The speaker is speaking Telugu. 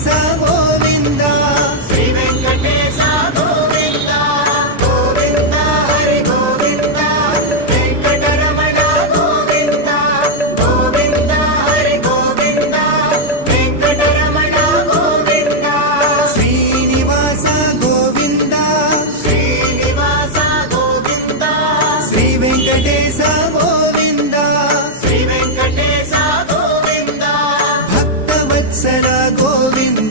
వెంకటేశ గోవింద. శ్రీ వెంకటేశ గోవింద. గోవింద హరి గోవింద. వెంకటరమణ గోవింద. గోవింద హరి గోవింద. వెంకటరమణ గోవింద. శ్రీనివాస గోవింద. శ్రీనివాస గోవింద. శ్రీ వెంకటేశ గోవింద. సర గోవింద